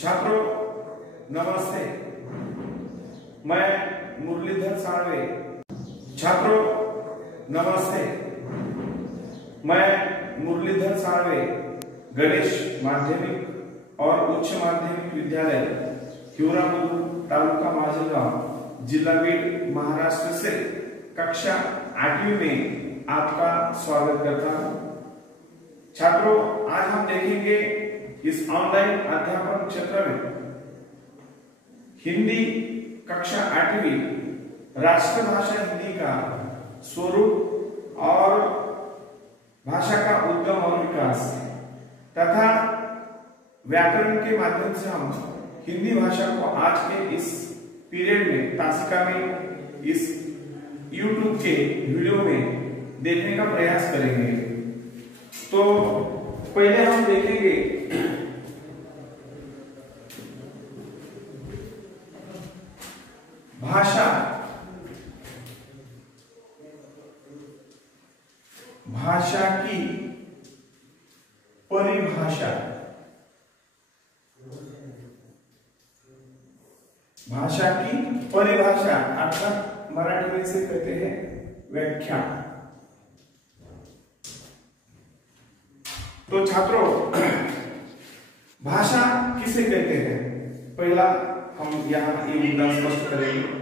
छात्रों नमस्ते, मैं मुरलीधर साळवे। छात्रों नमस्ते, मैं मुरलीधर साळवे गणेश माध्यमिक और उच्च माध्यमिक विद्यालय हिवराबुद्रुक तालुका माजलगांव जिला बीड महाराष्ट्र से कक्षा 8वीं में आपका स्वागत करता हूं। छात्रों आज हम देखेंगे इस ऑनलाइन अध्यापन क्षेत्र में हिंदी कक्षा 8वीं राष्ट्रभाषा हिंदी का स्वरूप और भाषा का उद्गम और विकास तथा व्याकरण के माध्यम से हम हिंदी भाषा को आज के इस पीरियड में तासिका में इस YouTube के वीडियो में देखने का प्रयास करेंगे। तो पहले हम देखेंगे भाषा। भाषा की परिभाषा। भाषा की परिभाषा अर्थात मराठी में से कहते हैं व्याख्या। तो छात्रों भाषा किसे कहते हैं, पहला हम यहाँ ये मुद्दा स्पष्ट करेंगे।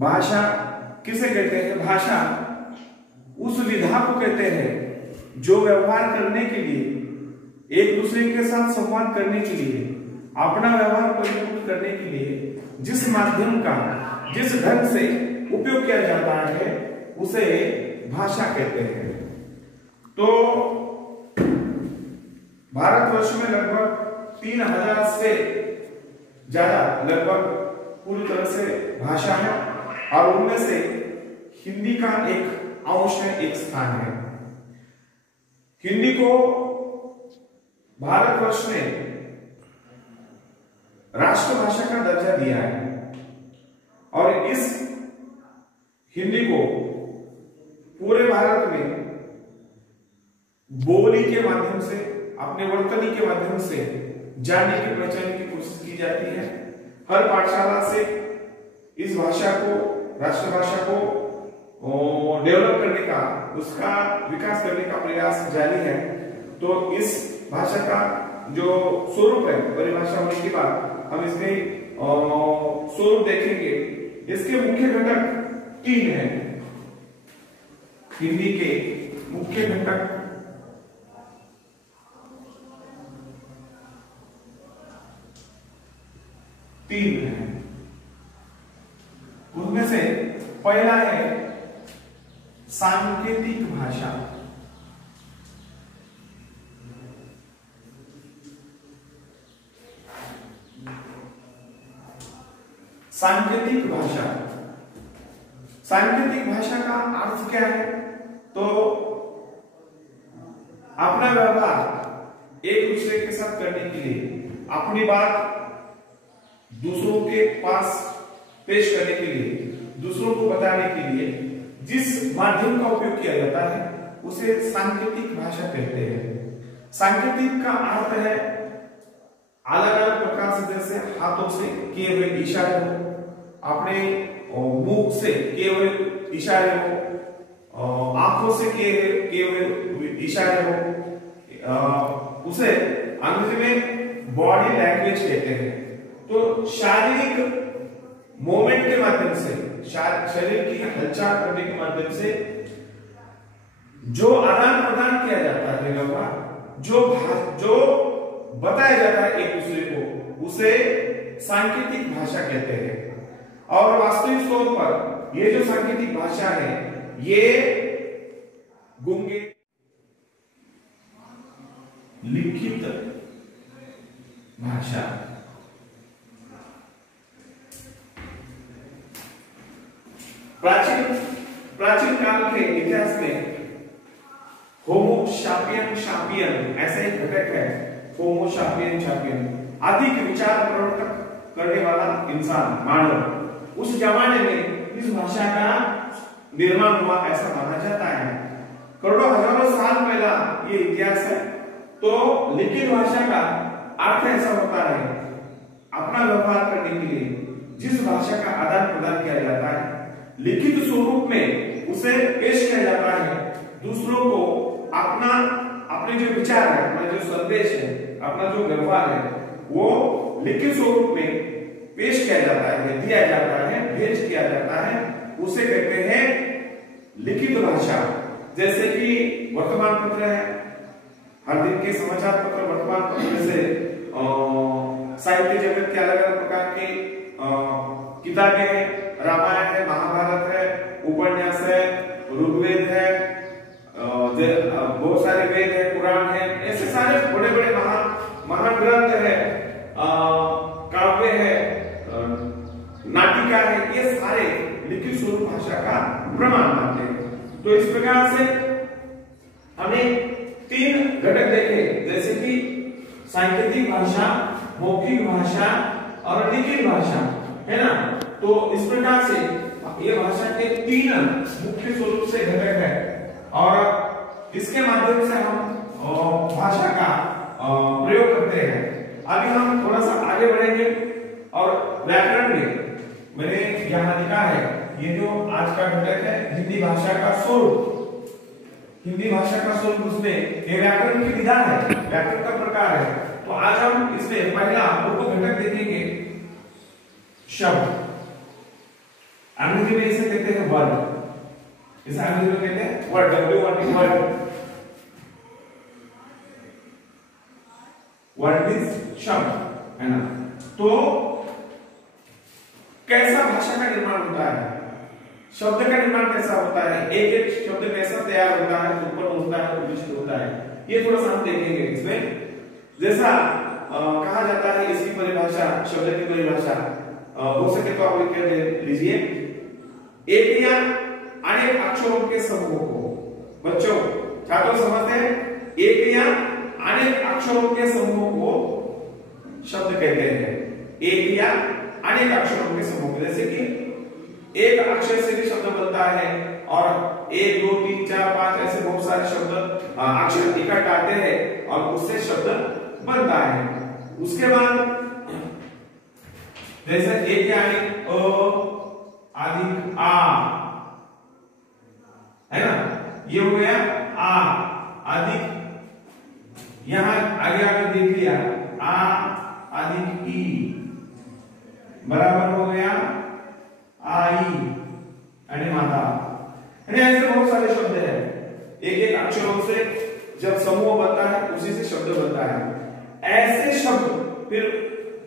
भाषा किसे कहते हैं? भाषा उस विधा को कहते हैं जो व्यवहार करने के लिए, एक दूसरे के साथ संवाद करने के लिए, अपना व्यवहार परिपूर्ण करने के लिए जिस माध्यम का जिस ढंग से उपयोग किया जाता है उसे भाषा कहते हैं। तो भारतवर्ष में लगभग 3000 से ज्यादा लगभग पूरी तरह से भाषा है और उनमें से हिंदी का एक अंश है, एक स्थान है। हिंदी को भारतवर्ष ने राष्ट्रभाषा का दर्जा दिया है और इस हिंदी को पूरे भारत में बोली के माध्यम से, अपने वर्तनी के माध्यम से जानने की पहचानने की कोशिश की जाती है। हर पाठशाला से इस भाषा को, राष्ट्रभाषा को डेवलप करने का, उसका विकास करने का प्रयास जारी है। तो इस भाषा का जो स्वरूप है, परिभाषा होने के बाद हम इसमें स्वरूप देखेंगे। इसके मुख्य घटक 3 हैं। हिंदी के मुख्य घटक 3 हैं। उनमें से पहला है सांकेतिक भाषा। सांकेतिक भाषा। सांकेतिक भाषा का अर्थ क्या है? तो अपना व्यवहार एक दूसरे के साथ करने के लिए, अपनी बात दूसरों के पास पेश करने के लिए, दूसरों को बताने के लिए जिस माध्यम का उपयोग किया जाता है उसे सांकेतिक भाषा कहते हैं। सांकेतिक का अर्थ है अलग अलग प्रकार से, जैसे हाथों से किए हुए इशारे हो, अपने मुंह से किए हुए इशारे हो, आंखों से किए हुए इशारे हो, उसे अंग्रेजी में बॉडी लैंग्वेज कहते हैं। तो शारीरिक मूवमेंट के माध्यम से, शरीर की हलचल करने के माध्यम से जो आदान प्रदान किया जाता है, जो बताया जाता है एक दूसरे को, उसे सांकेतिक भाषा कहते हैं। और वास्तविक तौर पर ये जो सांकेतिक भाषा है ये गूंगे लिखित भाषा। प्राचीन काल के इतिहास में होमो शापियन ऐसा एक घटक है। होमो शापियन अधिक विचार प्रवर्तक करने वाला इंसान, मानव, उस जमाने में इस भाषा का निर्माण हुआ ऐसा माना जाता है। करोड़ों हजारों साल पहला ये इतिहास है। तो लिखित भाषा का अर्थ ऐसा होता है अपना व्यवहार करने के लिए जिस भाषा का आदान प्रदान किया जाता है, लिखित स्वरूप में उसे पेश किया जाता है दूसरों को अपने जो विचार है, अपना जो संदेश है, अपना जो व्यवहार है, वो लिखित स्वरूप में पेश किया जाता है, दिया जाता है, भेज किया जाता है, उसे कहते हैं लिखित भाषा। जैसे कि वर्तमान पत्र है, हर दिन के समाचार पत्र वर्तमान पत्र से साहित्य जगत के अलग अलग प्रकार के किताबें हैं, रामायण है, महाभारत है, उपन्यास है, ऋग्वेद है, बहुत सारे वेद है, पुराण है, ऐसे सारे बड़े बड़े महान ग्रंथ है, काव्य है, नाटिका है, ये सारे लिखित स्वरूप भाषा का प्रमाण मानते हैं। तो इस प्रकार से हमने 3 घटक देखे, जैसे कि सांकेतिक भाषा, मौखिक भाषा और लिखित भाषा, है ना। तो इस प्रकार से ये भाषा के 3 मुख्य स्वरूप से घटक है और इसके माध्यम से हम भाषा का प्रयोग करते हैं। अभी हम थोड़ा सा आगे बढ़ेंगे और व्याकरण में मैंने यहाँ लिखा है, ये जो आज का घटक है हिंदी भाषा का स्वरूप, हिंदी भाषा का स्वरूप, उसमें ये व्याकरण की विधा है, व्याकरण का प्रकार है। तो आज हम इसमें पहला आपको घटक देखेंगे शब्द। अंग्रेजी में इसे कहते हैं वर्ड, इसे अंग्रेजी में कहते हैं word, W-O-R-D, word. Word means शब्द, है ना। तो कैसा भाषा का निर्माण होता है, शब्द का निर्माण कैसा होता है, एक एक शब्द कैसा तैयार होता है, उत्पन्न होता है, उद्दिष्ट होता है, ये थोड़ा सा हम देखेंगे इसमें। जैसा कहा जाता है, इसकी परिभाषा, शब्द की परिभाषा हो सके तो आप लिख लीजिए, एक या अनेक अक्षरों के समूह को। बच्चों, छात्रों समझते हैं, एक या अनेक अक्षरों के समूह को शब्द कहते हैं। एक या अनेक अक्षरों के समूह, जैसे कि एक अक्षर से भी शब्द बनता है और 1 2 3 4 5 ऐसे बहुत सारे शब्द अक्षर इकट्ठे आते हैं और उससे शब्द बनता है। उसके बाद जैसे एक या अनेक अधिक आ, है ना, ये हो गया आ अधिक, यहां आगे आगे देख लिया, आ अधिक ई बराबर हो गया आई आणि माता। ऐसे बहुत सारे शब्द हैं, एक एक अक्षरों से जब समूह बनता है उसी से शब्द बनता है। ऐसे शब्द फिर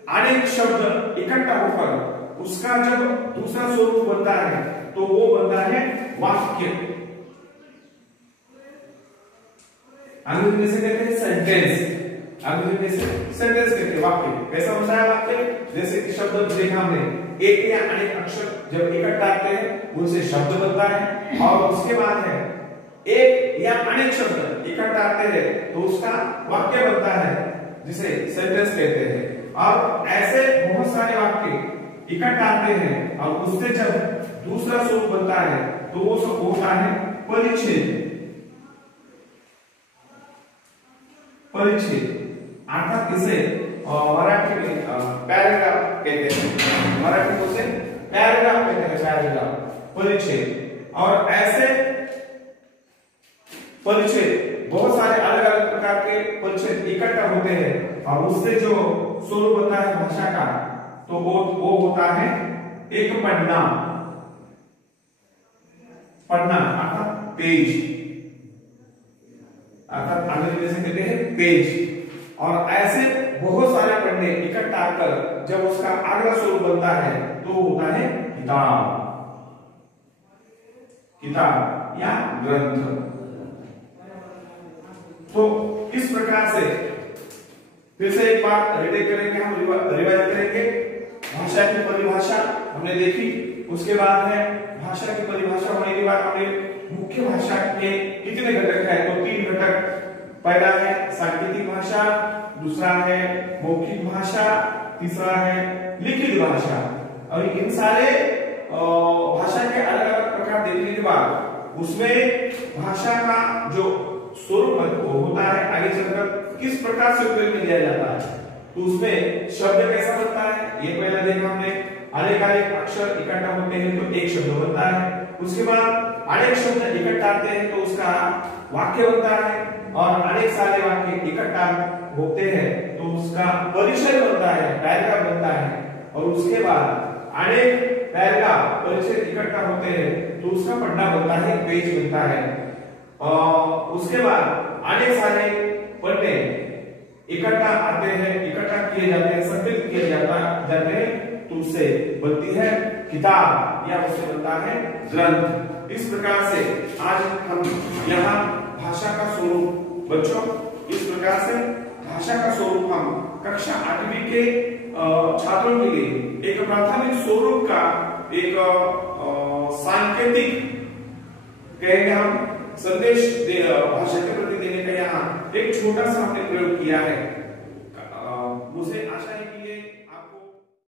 अनेक शब्द इकट्ठा होकर उसका जब दूसरा स्वरूप बनता है तो वो बनता है वाक्य। अंग्रेजी में से कहते हैं सेंटेंस, अंग्रेजी में से सेंटेंस कहते हैं वाक्य। कैसा होता है वाक्य, जैसे कि शब्द देखा हमने, एक या अनेक अक्षर जब इकट्ठा आते हैं उनसे शब्द बनता है, और उसके बाद है एक या अनेक शब्द इकट्ठा आते हैं तो उसका वाक्य बनता है, जिसे सेंटेंस कहते हैं। और ऐसे बहुत सारे वाक्य इकट्ठा आते हैं और उससे जब दूसरा स्वरूप बनता है तो वो सब होता है परिच्छेद। परिच्छेद अर्थात इसे मराठी में पैराग्राफ कहते हैं, मराठी में उसे पैराग्राफ कहते हैं, पैराग्राफ, परिच्छेद। और ऐसे परिच्छेद बहुत सारे अलग अलग प्रकार के परिच्छेद इकट्ठा होते हैं और उससे जो स्वरूप बनता है भाषा का तो वो होता है एक पन्ना। पन्ना अर्थात पेज, अर्थात अंग्रेजी में से कहते हैं पेज। और ऐसे बहुत सारे पन्ने इकट्ठा आकर जब उसका अगला स्वरूप बनता है तो होता है किताब, किताब या ग्रंथ। तो इस प्रकार से फिर से एक बार रिटेक करेंगे, हम रिवाइज करेंगे। भाषा की परिभाषा हमने देखी, उसके बाद है भाषा की परिभाषा होने के बाद हमने मुख्य भाषा के कितने घटक हैं, तो 3 घटक। पहला है सांकेतिक भाषा, दूसरा है मौखिक भाषा, तीसरा है लिखित भाषा। और इन सारे भाषा के अलग अलग प्रकार देखने के बाद उसमें भाषा का जो स्वरूप होता है आगे चलकर किस प्रकार से उपयोग में लिया जाता है, तो उसमें शब्द कैसा बनता है, ये पहला देखा हमने, अनेक अक्षर इकट्ठा होते हैं तो एक शब्द बनता है। उसके बाद अनेक शब्द इकट्ठा आते हैं तो उसका वाक्य बनता है, और अनेक सारे वाक्य इकट्ठा होते हैं तो उसका परिचय बनता है, पैराग्राफ बनता है। और उसके बाद अनेक पैराग्राफ परिचय इकट्ठा होते हैं तो उसका पन्ना बनता है, पेज बनता है। और उसके बाद अनेक सारे पन्ने इकट्ठा आते हैं, इकट्ठा किए जाते हैं, संकलित किए जाते हैं तो उससे बनती है किताब या उससे बनता है ग्रंथ। इस प्रकार से आज हम यहाँ भाषा का स्वरूप, बच्चों इस प्रकार से भाषा का स्वरूप हम कक्षा 8वीं के छात्रों के लिए एक प्राथमिक स्वरूप का एक सांकेतिक कहेंगे हम संदेश भाषा के प्रति देने का यहाँ एक छोटा सा हमने प्रयोग किया है।